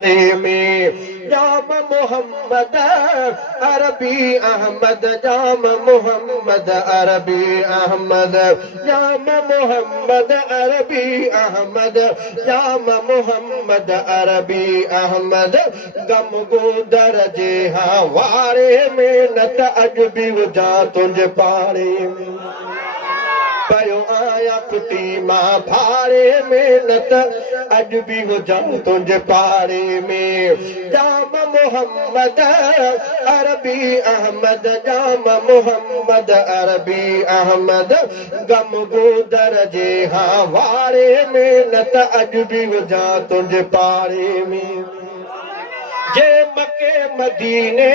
में जाम मोहम्मद अरबी अहमद जाम मोहम्मद अरबी अहमद जाम मोहम्मद अरबी अहमद जाम मोहम्मद अरबी अहमद गम गो दरजे हाँ वारे में न त अॼु बि हुजां तुंहिंजे पारे में पयो आया कुटी मां भारे में न त अॼु बि हुजां तुंहिंजे पारे में जाम मोहम्मद अरबी अहमद जाम मोहम्मद अरबी अहमद गम गो दरजे हाँ वारे में न त अॼु बि हुजां तुंहिंजे पारे में जे मके मदीने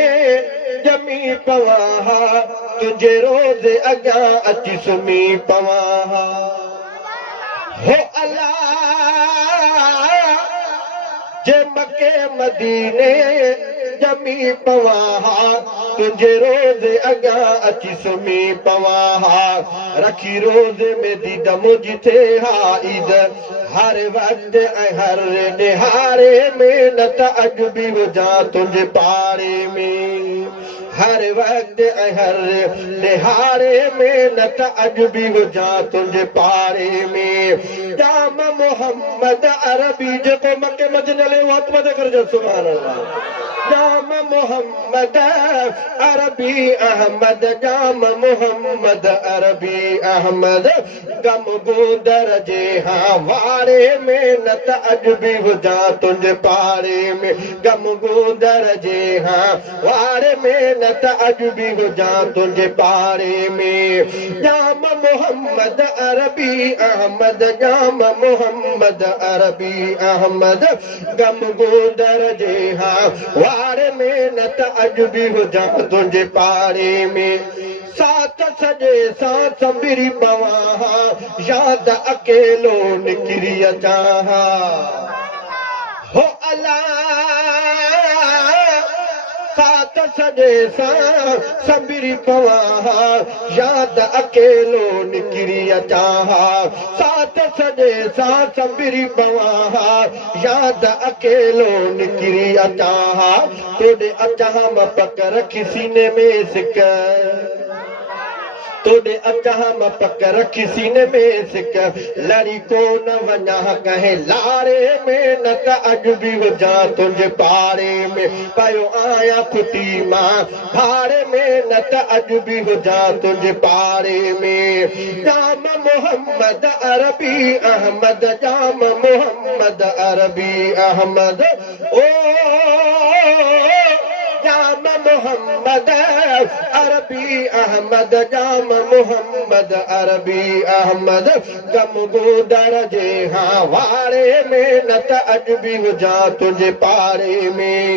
जमी पवां तुझे रोज़ अॻियां अची सुम्ही पवां हो अल्लाह जे मके मदीने जमी पवां तुझे रोज़ अॻियां अची सुम्ही पवां रखी रोज़ में दीद मुंहिंजी थिए हा ईद हर वक्त हर निहारे में न त अॼु बि हुजां तुंहिंजे पारे में हर वक्त हर निहारे में न त अॼु बि हुजां तुंहिंजे पारे में जाम मोहम्मद अरबी जेको मके मदीने ले वत मदे कर जो सुभान अल्लाह जाम मोहम्मद अरबी अहमद जाम मोहम्मद अरबी अहमद गम गो दरजे हाँ वारे में न त अॼु बि हुजां तुंहिंजे पारे में गम गो दरजे हाँ वारे में न त अॼु बि हुजां तुंहिंजे पारे में जाम मोहम्मद अरबी अहमद जाम मोहम्मद अरबी अहमद गम गो दरजे हाँ वारे में न त अॼु बि हुजां तुंहिंजे पारे में साथ सॼे सां संभिरी पवां याद अकेलो निकिरी अचां हो अल्लाह साथ सॼे सां संभिरी पवां याद अकेलो निकिरी अचां साथ सॼे सां संभिरी पवां याद अकेलो निकिरी अचां तोॾे अचां मां पक रखी सीने में सिक तोॾे अचां मां पक रखी सीने में सिक लड़ी कोन वञा कंहिं लारे में न त अॼु बि हुजां तुंहिंजे पारे में पयो आया खुटी मां भाड़े में न त अॼु बि हुजां तुंहिंजे पारे में जाम मोहम्मद अरबी अहमद जाम मोहम्मद अरबी अहमद ओ जाम मोहम्मद अरबी अहमद जाम मोहम्मद अरबी अहमद गम गो दरजे हाँ वारे में न त अॼु बि हुजां तुंहिंजे पारे में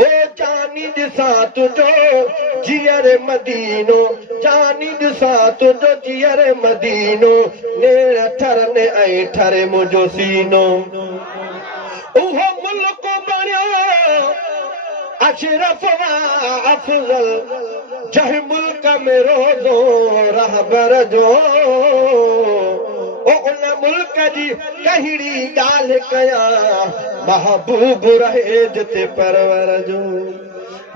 ओ जानी ॾिसां तुंहिंजो जीअर मदीनो जानी ॾिसां तुंहिंजो जीअर मदीनो नेड़ ठरने ऐं ठरे मुंहिंजो सीनो उहो मुल्क बणियो अशरफ अफजल जंहिं मुल्क में रोज़ो रहबर जो ओ उन मुल्क जी कहिड़ी ॻाल्हि कयां महबूब रहे जिते परवर जो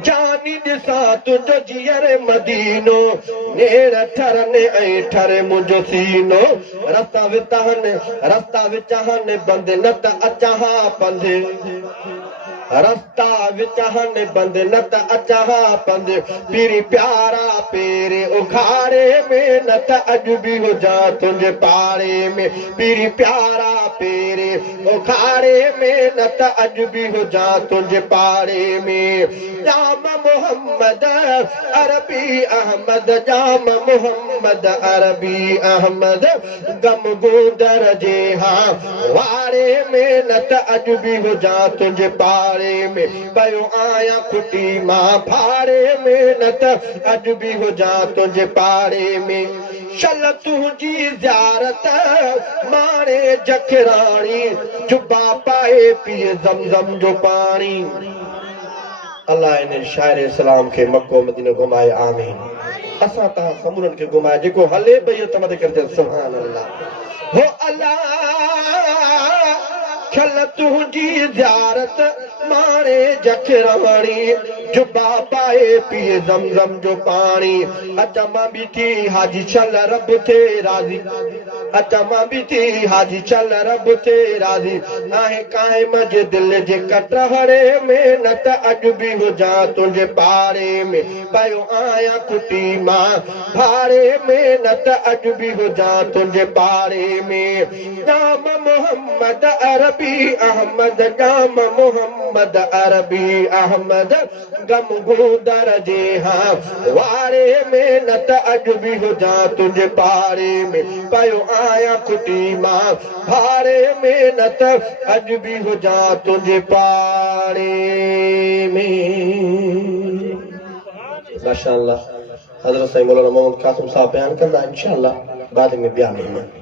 जानी ॾिसां तुंहिंजो जीअर मदीनो नेड़ ठरने ऐं ठरे मुंहिंजो सीनो रस्ता विचाहनि बंदि न त अचां पंधि रस्ता विचाहनि बंदि न त अचां पंधि पीरी प्यारा पेरे उखाड़े में न त अॼु बि हुजां तुंहिंजे पारे में पीरी प्यारा पेरे उखाड़े में न त अॼु बि हुजां तुंहिंजे पारे में जाम मोहम्मद अरबी अहमद जाम मोहम्मद अरबी अहमद गम गो दरजे हाँ वारे में न त अॼु बि हुजां तुंहिंजे पारे में पयो आया खुटी मां भाड़े में न त अॼु बि हुजां तुंहिंजे पारे में चल तुंहिंजी ज़ियारत माणे जखराणी जुबा पाए पिए ज़मज़म जो पाणी अल्लाह इन शाइर इस्लाम खे मक्को मदीनो घुमाए आमीन असां तव्हां समूरनि खे घुमाए जेको हले भई त मदद करजे सुभान अल्लाह हो अल्लाह खल तुंहिंजी ज़ियारत माणे जखरवाणी जुबा पाए पीए ज़मज़म जो पाणी अच मां बीठी हाजी चल रब थे राज़ी अच मां बीठी हाजी चल रब थे राज़ी आहे क़ाइम जे दिल जे कटहरे में न त अॼु बि हुजां तुंहिंजे पारे में पियो आहियां कुटी मां भाड़े में न त अॼु बि हुजां तुंहिंजे पारे में नाम मोहम्मद अरबी अहमद नाम मोहम्मद अरबी अहमद गम गुदर जे हाँ वारे में न त अॼु बि हुजां तुंहिंजे पारे में पियो आहियां कुटी मां भाड़े में न त अॼु बि हुजां तुंहिंजे पारे में माशाअल्लाह हज़रत साईं मौलाना मोहम्मद कासिम साहब बयान कंदा इंशाअल्लाह बाद में ॿिया महिमान